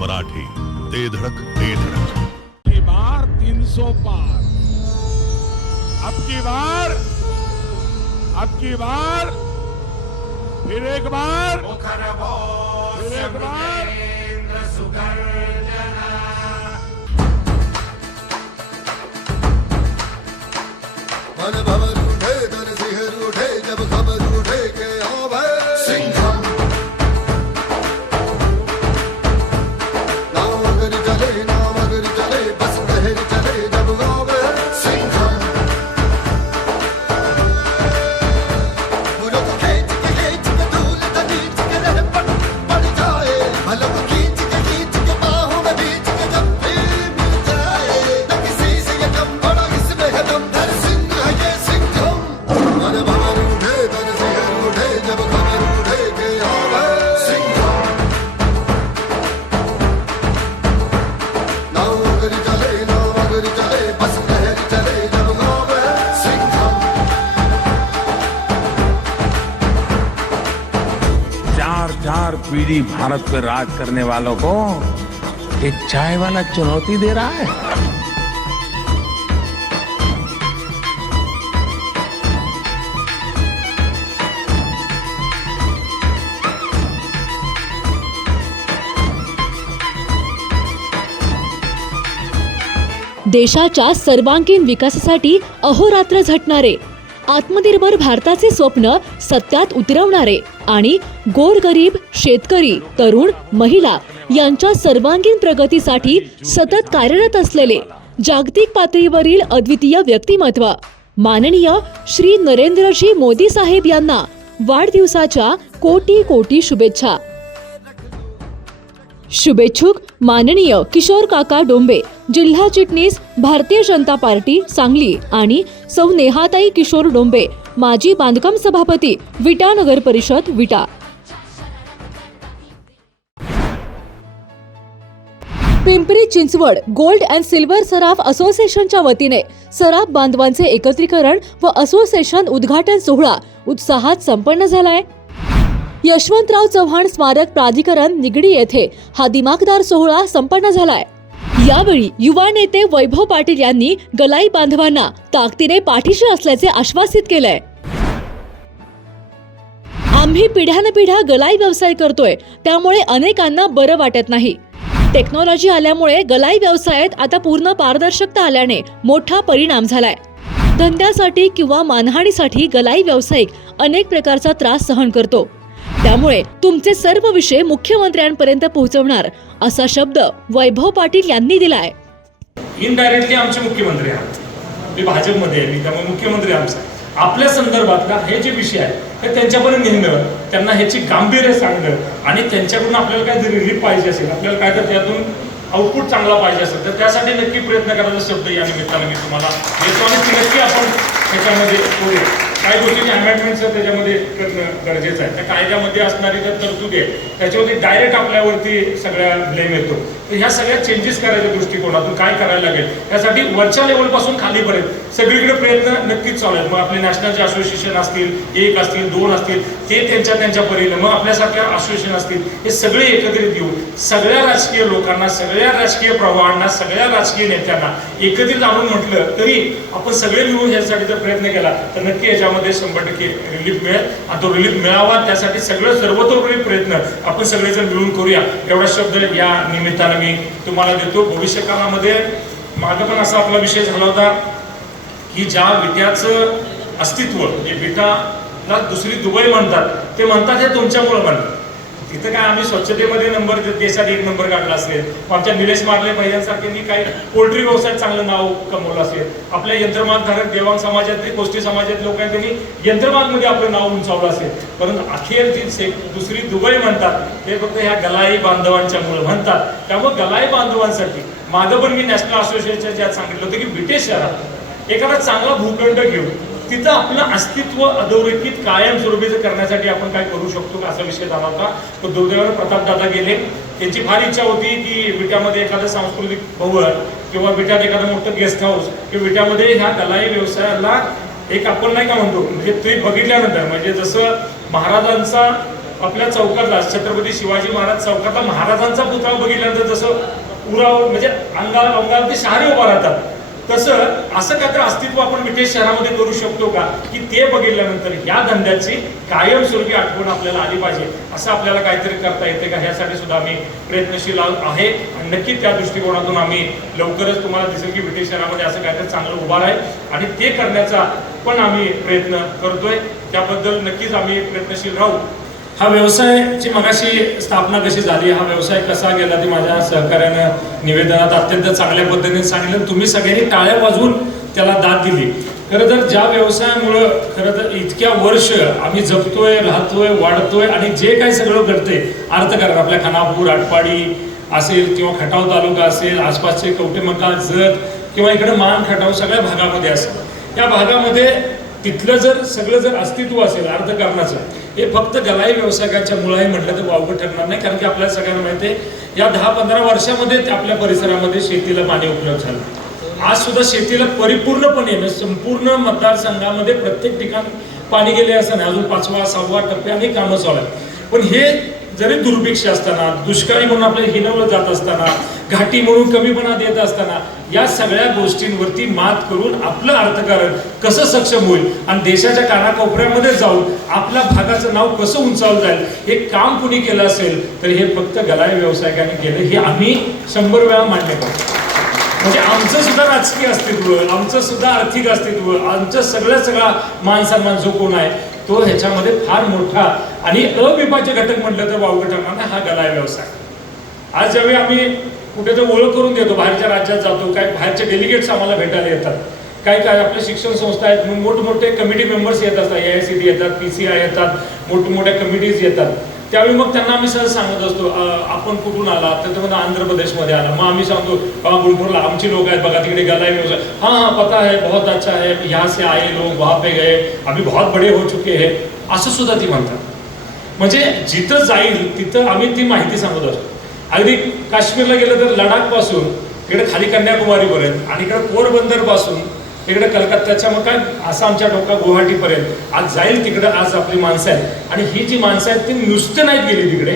मराठी ते धडक ते धडक. की बार 300 पार. अब की बार अब की बार. फिर एक बार. फिर एक बार. चार पीढ़ी भारत पे राज करने वालों को एक चाय वाला चुनौती दे रहा है। देशाच्या सर्वांगीण विकासासाठी अहोरात्र झटणारे आत्मनिर्भर भारताचे स्वप्न सत्यात उतरवणारे आणि गोरगरीब शेतकरी तरुण महिला यांच्या सर्वांगीण प्रगतीसाठी सतत कार्यरत असलेले जागतिक पातळीवरील अद्वितीय व्यक्तिमत्व माननीय श्री नरेंद्रजी मोदी साहेब यांना वाढदिवसाच्या कोटी कोटी शुभेच्छा. शुभेच्छुक माननीय किशोर काका डोंबे जिल्हा चिटणीस भारतीय जनता पार्टी सांगली आणि सौ नेहाताई किशोर डोंबे माजी बांधकाम सभापती विटा नगर परिषद Vita. Pimpri Chinchwad gold and silver सराफ असोसिएशनच्या वतीने सराफ बांधवांचे एकत्रीकरण व असोसिएशन उद्घाटन सोहळा उत्साहात संपन्न झालाय. यशवंतराव चव्हाण स्मारक प्राधिकरण निगडी येथे हा दिमागदार सोहळा संपन्न झालाय. यावेळी युवा नेते वैभव पाटील यांनी गलाई बांधवांना ताकदीने पाठीशी असल्याचे आश्वासित केलंय. आम्ही पिढ्यानपिढ्या गलाई व्यवसाय करतोय त्यामुळे अनेकांना बरं वाटत नाही. टेक्नॉलॉजी आल्यामुळे गलाई व्यवसायात आता पूर्ण पारदर्शकता आल्याने मोठा परिणाम झालाय. धंद्यासाठी किंवा मानहानीसाठी गलाई व्यावसायिक अनेक प्रकारचा त्रास सहन करतो. त्यामुळे तुमचे सर्व विषय मुख्यमंत्र्यांपर्यंत पोहोचवणार असा शब्द वैभव पाटील यांनी दिलाय. इनडायरेक्टली आमचे मुख्यमंत्री आहात. मी भाजपमध्ये आहे मी त्यामुळे मुख्यमंत्री आमचा आपल्या संदर्भातला हे जे विषय आहे ते त्यांच्यापर्यंत नेणं त्यांना ह्याची गांभीर्य सांगणं आणि त्यांच्याकडून आपल्याला काय जर रिलीफ पाहिजे असेल आपल्याला काय तर त्यातून आउटपुट चांगला पाहिजे असेल तर त्यासाठी नक्की प्रयत्न करायचा शब्द या निमित्तानं मी तुम्हाला. देतो आणि नक्की आपण त्याच्यामध्ये काही गोष्टींची अमेंडमेंट्स त्याच्यामध्ये करणं गरजेचं आहे. त्या कायद्यामध्ये असणारी तर तरतुदी आहे त्याच्यावरती डायरेक्ट आपल्यावरती सगळ्या ब्लेम येतो. तर ह्या सगळ्या चेंजेस करायच्या दृष्टिकोनातून काय करायला लागेल त्यासाठी वरच्या लेवलपासून खालीपर्यंत सगळीकडे प्रयत्न नक्कीच चालू आहेत. मग आपले नॅशनलचे असोसिएशन असतील एक असतील दोन असतील ते त्यांच्या त्यांच्या परीने मग आपल्यासारख्या असोसिएशन असतील हे सगळे एकत्रित येऊन सगळ्या राजकीय लोकांना सगळ्या राजकीय प्रवाहांना सगळ्या राजकीय नेत्यांना एकत्रित आणून म्हटलं तरी आपण सगळे मिळून ह्यासाठी जर प्रयत्न केला तर नक्की याच्यामध्ये शंभर टक्के रिलीफ मिळेल. आणि तो रिलीफ मिळावा त्यासाठी सगळं सर्वतोपरी प्रयत्न आपण सगळेजण मिळून करूया. एवढा शब्द या निमित्तानं मी तुम्हाला देतो. भविष्यकाळामध्ये मागं पण असा आपला विषय झाला होता की ज्या विट्याचं अस्तित्व म्हणजे विटाला दुसरी दुबई म्हणतात ते म्हणतात हे तुमच्यामुळं म्हणतात तिथं काय आम्ही स्वच्छतेमध्ये नंबर देशात एक नंबर काढला असेल. आमच्या निलेश मारले पहिल्यांसारख्यांनी काही पोल्ट्री व्यवसायात चांगलं नाव कमवलं असेल. आपल्या यंत्रमागधारक देवांग समाजातले गोष्टी समाजात लोक आहेत त्यांनी यंत्रमागमध्ये आपलं नाव उंचावलं असेल. परंतु अखेर जी दुसरी दुबई म्हणतात ते फक्त ह्या गलाई बांधवांच्यामुळे म्हणतात. त्यामुळे गलाई बांधवांसाठी माझं पण मी नॅशनल असोसिएशनच्या ज्यात सांगितलं होतं की ब्रिटिश शहरात एखादा चांगला भूखंड घेऊन तिथं आपलं अस्तित्व अधोरेखित कायमस्वरूपीचं करण्यासाठी आपण काय करू शकतो का असा विषय झाला होता. तो दुर्दैवानं प्रतापदादा गेले. त्यांची फार इच्छा होती की विट्यामध्ये एखादं सांस्कृतिक भवन किंवा विट्यात एखादं मोठं गेस्ट हाऊस किंवा विट्यामध्ये ह्या दलाई व्यवसायाला एक आपण नाही का म्हणतो म्हणजे ते बघितल्यानंतर म्हणजे जसं महाराजांचा आपल्या चौकातला छत्रपती शिवाजी महाराज चौकातला महाराजांचा पुतळा बघितल्यानंतर जसं उराव म्हणजे अंगाल अंगाल ते शहारे उभा राहतात. तसं असं काहीतरी अस्तित्व आपण मिठेश शहरामध्ये करू शकतो का? की ते बघितल्यानंतर या धंद्याची कायमस्वरूपी आठवण आपल्याला आली पाहिजे असं आपल्याला काहीतरी करता येते का? ह्यासाठी सुद्धा आम्ही प्रयत्नशील आहोत- आहे. आणि नक्की त्या दृष्टिकोनातून आम्ही लवकरच तुम्हाला दिसेल की ब्रिटिश शहरामध्ये असं काहीतरी चांगलं उभार आहे आणि ते करण्याचा पण आम्ही प्रयत्न करतोय. त्याबद्दल नक्कीच आम्ही प्रयत्नशील राहू. हा व्यवसायाची मगाशी स्थापना कशी झाली हा व्यवसाय कसा गेला ते माझ्या सहकार्यानं निवेदनात अत्यंत चांगल्या पद्धतीने सांगितलं तुम्ही सगळ्यांनी टाळ्या वाजवून त्याला दाद दिली. खरं तर ज्या व्यवसायामुळं खरं तर इतक्या वर्ष आम्ही जगतोय राहतोय वाढतोय आणि जे काही सगळं घडतंय अर्थकारण आपल्या खानापूर आटपाडी असेल किंवा खटाव तालुका असेल आसपासचे कवटेमंका जत किंवा इकडे मान खटाव सगळ्या भागामध्ये असेल. या भागामध्ये तिथलं जर सगळं जर अस्तित्व असेल अर्थकारणाचं हे फक्त गलाई व्यावसायिकाच्या मुळे म्हटलं तर वावगं ठरणार नाही कारण की आपल्याला सगळ्यांना माहिती आहे या दहा पंधरा वर्षामध्ये आपल्या परिसरामध्ये शेतीला पाणी उपलब्ध झालं. आज सुद्धा शेतीला परिपूर्णपणे संपूर्ण मतदारसंघामध्ये प्रत्येक ठिकाणी पाणी गेले असं नाही अजून पाचवा सहावा टप्प्याने कामं चालू आहेत. पण हे जरी दुर्भिक्ष असताना दुष्काळी म्हणून आपल्याला हिनवलं जात असताना घाटी म्हणून कमीपणा देत असताना या सगळ्या गोष्टींवरती मात करून आपलं अर्थकारण कसं सक्षम होईल आणि देशाच्या कानाकोपऱ्यामध्ये जाऊन आपल्या भागाचं नाव कसं उंचावलं जाईल हे काम कुणी केलं असेल तर हे फक्त गलाय व्यावसायिकांनी केलं हे आम्ही शंभर वेळा मान्य करतो. म्हणजे आमचं सुद्धा राजकीय अस्तित्व आमचं सुद्धा आर्थिक अस्तित्व आमचं सगळ्या सगळा मान सन्मान जो कोण आहे तो ह्याच्यामध्ये फार मोठा आणि अविभाज्य घटक म्हटलं तर वावगं ठरणार हा गलाय व्यवसाय. आज ज्यावेळी आम्ही कुठे तर ओळख करून देतो बाहेरच्या राज्यात जातो काय बाहेरचे डेलिगेट्स आम्हाला भेटायला येतात. काय काय आपल्या शिक्षण संस्था आहेत मग मोठमोठे कमिटी मेंबर्स येत असतात ए आय सी टी येतात पी सी आय येतात मोठमोठ्या कमिटीज येतात. त्यावेळी मग त्यांना आम्ही सहज सांगत असतो आपण कुठून आला? तर ते आंध्र प्रदेशमध्ये आला. मग आम्ही सांगतो "बाबा, गुंटूरला आमची लोक आहेत बघा तिकडे गलाय हा हा पता है बहुत अच्छा है यहाँ से आए लोग वहाँ पे गए अभी बहुत बड़े हो चुके हैं. असं सुद्धा ती म्हणतात. म्हणजे जिथं जाईल तिथं आम्ही ती माहिती सांगत असतो. अगदी काश्मीरला गेलं तर लडाखपासून इकडे खाली कन्याकुमारीपर्यंत आणि इकडे पोरबंदरपासून तिकडे कलकत्त्याच्या मग काय असं आमच्या डोका गुवाहाटीपर्यंत. आज जाईल तिकडे आज आपली माणसं आहेत. आणि ही जी माणसं आहेत ती नुसतं नाहीत गेली तिकडे.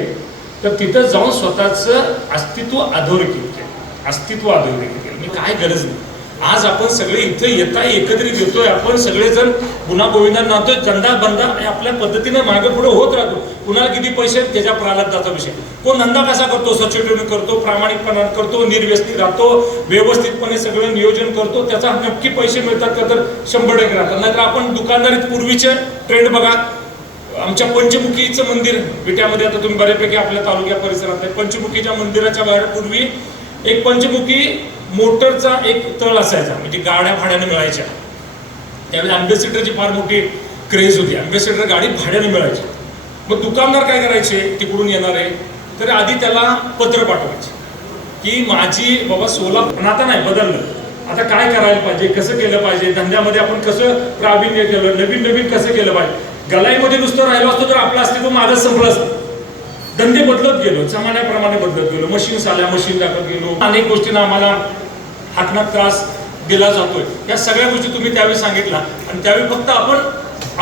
तर तिथं जाऊन स्वतःचं अस्तित्व अधोरेखित केलं. अस्तित्व अधोरेखित केलं. मी काय गरज नाही. आज आपण सगळे इथं येता एकत्रित येतोय. आपण सगळेजण पुन्हा गोविंदा नाहतोय चंदा बंदा आणि आपल्या पद्धतीने मागे पुढे होत राहतो. कुणाला किती पैसे आहेत त्याच्या प्रारब्धाचा विषय. कोण धंदा कसा करतो सचोटीने करतो प्रामाणिकपणा करतो निर्व्यस्ती राहतो व्यवस्थितपणे सगळं नियोजन करतो त्याचा नक्की पैसे मिळतात का तर शंभर टक्के राहतात. नाहीतर आपण दुकानदारीत पूर्वीचे ट्रेंड बघा. आमच्या पंचमुखीचं मंदिर विट्यामध्ये आता तुम्ही बऱ्यापैकी आपल्या तालुक्या परिसरात आहे. पंचमुखीच्या मंदिराच्या बाहेर पूर्वी एक पंचमुखी मोटरचा एक तळ असायचा म्हणजे गाड्या भाड्याने मिळायच्या. त्यावेळी अँबेसिडरची फार मोठी क्रेज होती. अँबेसिडर गाडी भाड्याने मिळायची. मग दुकानदार काय करायचे? तिकडून येणारे. तर आधी त्याला पत्र पाठवायचे. की माझी बाबा सोला पण आता नाही बदललं. आता काय करायला पाहिजे? कसं केलं पाहिजे? धंद्यामध्ये आपण कसं प्रावीण्य केलं? नवीन नवीन कसं केलं पाहिजे? गलाईमध्ये नुसतं राहिलो असतो तर आपलं अस्तित्व माझं संपलं असतं. धंदे बदलत गेलो. जमान्याप्रमाणे बदलत गेलो. मशीन्स आल्या मशीन दाखवत गेलो. अनेक गोष्टींना आम्हाला हातनात त्रास दिला जातोय. या सगळ्या गोष्टी तुम्ही त्यावेळी सांगितला आणि त्यावेळी फक्त आपण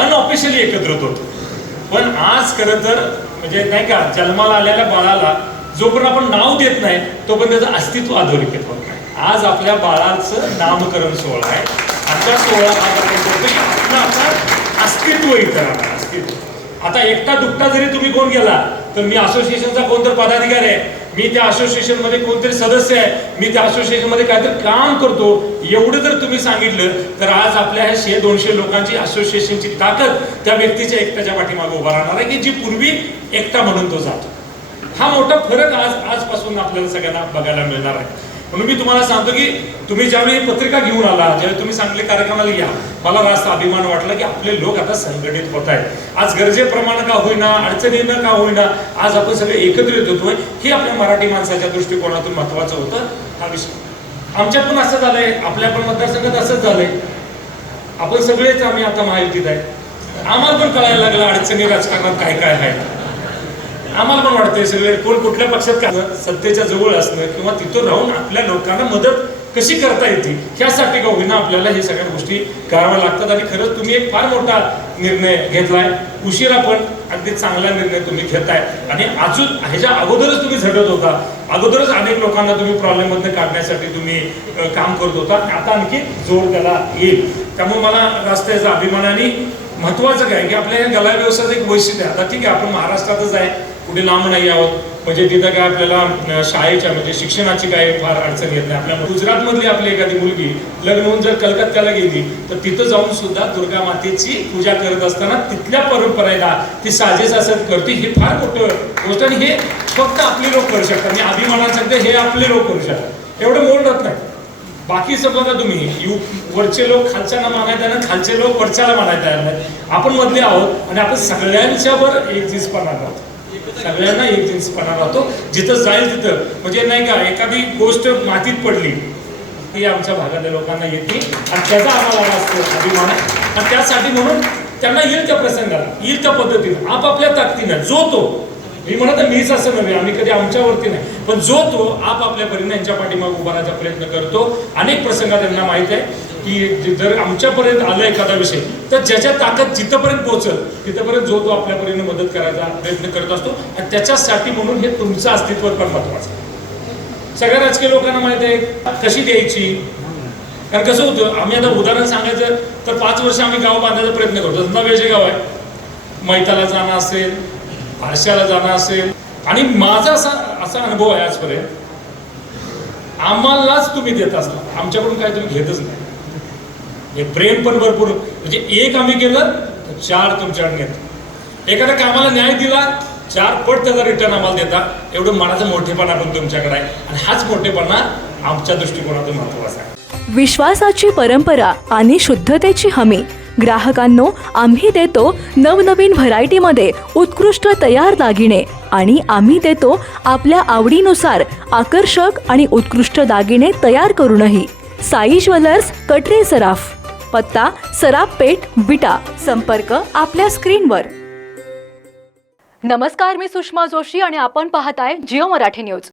अनऑफिशियली एकत्र होतो. पण आज खरं तर म्हणजे नाही का जन्माला आलेल्या बाळाला जोपर्यंत आपण नाव देत नाही तोपर्यंत त्याचं अस्तित्व अधोरेखित होत नाही. आज आपल्या बाळाचं नामकरण सोहळा आहे. आपल्या सोहळा आज आपण करतो अस्तित्व इतर अस्तित्व. आता एकटा दुकटा जरी तुम्ही कोण गेला तर मी असोसिएशनचा कोण तर पदाधिकारी आहे. मी त्या असोसिएशनमध्ये कोणतरी सदस्य आहे मी त्या असोसिएशनमध्ये काहीतरी काम करतो एवढं जर तुम्ही सांगितलं तर आज आपल्या ह्या शे दोनशे लोकांची असोसिएशनची ताकद त्या व्यक्तीच्या एकट्याच्या पाठीमागे उभा राहणार आहे की जी पूर्वी एकटा म्हणून तो जातो. हा मोठा फरक आज आजपासून आपल्याला सगळ्यांना बघायला मिळणार आहे. म्हणून मी तुम्हाला सांगतो की तुम्ही ज्यावेळी पत्रिका घेऊन आला ज्यावेळी तुम्ही सांगले कार्यक्रमाला या मला रास्त अभिमान वाटला की आपले लोक आता संघटित होत आहेत. आज गरजेप्रमाणे का होईना अडचणीनं का होईना आज आपण सगळे एकत्रित होतोय हे आपल्या मराठी माणसाच्या दृष्टिकोनातून महत्वाचं होतं हा विषय. आमच्यात पण असं झालंय आपल्या पण मतदारसंघात असंच झालंय. आपण सगळेच आम्ही आता महायुतीत आहे. आम्हाला पण कळायला लागलं अडचणी राजकारणात काय काय आहे आम्हाला पण वाटतंय सगळे कोण कुठल्या पक्षात काय सत्तेच्या जवळ असणं किंवा तिथं राहून आपल्या लोकांना मदत कशी करता येते ह्यासाठी का होईना आपल्याला हे सगळ्या गोष्टी कराव्या लागतात. आणि खरंच तुम्ही एक फार मोठा निर्णय घेतलाय. उशिरा पण अगदी चांगला निर्णय तुम्ही घेताय. आणि अजून ह्याच्या अगोदरच तुम्ही झटत होता. अगोदरच अनेक लोकांना तुम्ही प्रॉब्लेममध्ये काढण्यासाठी तुम्ही काम करत होता. आता आणखी जोर त्याला येईल. त्यामुळे मला राष्ट्राचा अभिमान आणि महत्वाचं काय की आपल्या या गला व्यवसायाचं एक वैशिष्ट्य आहे. आता ठीक आहे आपण महाराष्ट्रातच आहे. कुठे लांब नाही आहोत. म्हणजे तिथं काय आपल्याला शाळेच्या म्हणजे शिक्षणाची काय फार अडचण येत नाही. आपल्या गुजरातमधली आपली एखादी मुलगी लग्न होऊन जर कलकत्त्याला गेली तर तिथं जाऊन सुद्धा दुर्गा मातेची पूजा करत असताना तिथल्या परंपरेला ती साजेस असत करते हे फार मोठं गोष्ट. आणि हे फक्त आपले लोक करू शकतात. आणि अभिमानात सांगते हे आपले लोक करू शकतात. एवढं मोडत नाही. बाकी बघा तुम्ही. यू वरचे लोक खालच्यांना मानायला ना खालचे लोक वरच्याला मानायला तयार नाही. आपण मधले आहोत आणि आपण सगळ्यांच्यावर एक जीन्सपणा सगळ्यांना एक जीन्सपणा राहतो. जिथं जाईल तिथं. म्हणजे नाही का एखादी गोष्ट मातीत पडली ती आमच्या भागातल्या लोकांना येते आणि त्याचा आम्हाला असतो अभिमान आणि त्यासाठी म्हणून त्यांना येईल त्या प्रसंगाला येईल त्या पद्धतीने आपापल्या ताकदीनं जो तो. मी म्हणत मीच असं नव्हे आम्ही कधी आमच्यावरती नाही. पण जो तो आपापल्या परीने यांच्या पाठीमागे उभारायचा प्रयत्न करतो. अनेक प्रसंगात त्यांना माहीत आहे. की जर आमच्यापर्यंत आलं एखादा विषय तर ज्याच्या ताकद जिथंपर्यंत पोहोचल तिथंपर्यंत जो तो आपल्या मदत करायचा प्रयत्न करत असतो. आणि त्याच्यासाठी म्हणून हे तुमचं अस्तित्व पण महत्वाचं आहे. सगळ्या राजकीय लोकांना माहीत आहे कशी द्यायची? कारण कसं होतं आम्ही आता उदाहरण सांगायचं तर पाच वर्ष आम्ही गाव बांधायचा प्रयत्न करतो. नवे जे गाव आहे मैताला जाणं असेल भाषाला जाणं असेल. आणि माझा असा असा अनुभव आहे आजपर्यंत. आम्हालाच तुम्ही देत असता. आमच्याकडून काय तुम्ही घेतच नाही. हे प्रेम पण भरपूर म्हणजे एक आम्ही केलं तर चार तुमच्याकडे घेतो एखाद्या कामाला न्याय दिला चार पट त्याचा रिटर्न आम्हाला देता. एवढं मनाचा मोठेपणा पण तुमच्याकडे आहे. आणि हाच मोठेपणा आमच्या दृष्टिकोनातून महत्त्वाचा आहे. विश्वासाची परंपरा आणि शुद्धतेची हमी. ग्राहकांनो आम्ही देतो नवनवीन व्हरायटीमध्ये उत्कृष्ट तयार दागिने आणि आम्ही देतो आपल्या आवडीनुसार आकर्षक आणि उत्कृष्ट दागिने तयार करूनही. साई ज्वेलर्स कटरे सराफ. पत्ता सरापेठ विटा संपर्क आपल्या स्क्रीनवर. नमस्कार मी सुषमा जोशी आणि आपण पाहताय जिओ मराठी न्यूज.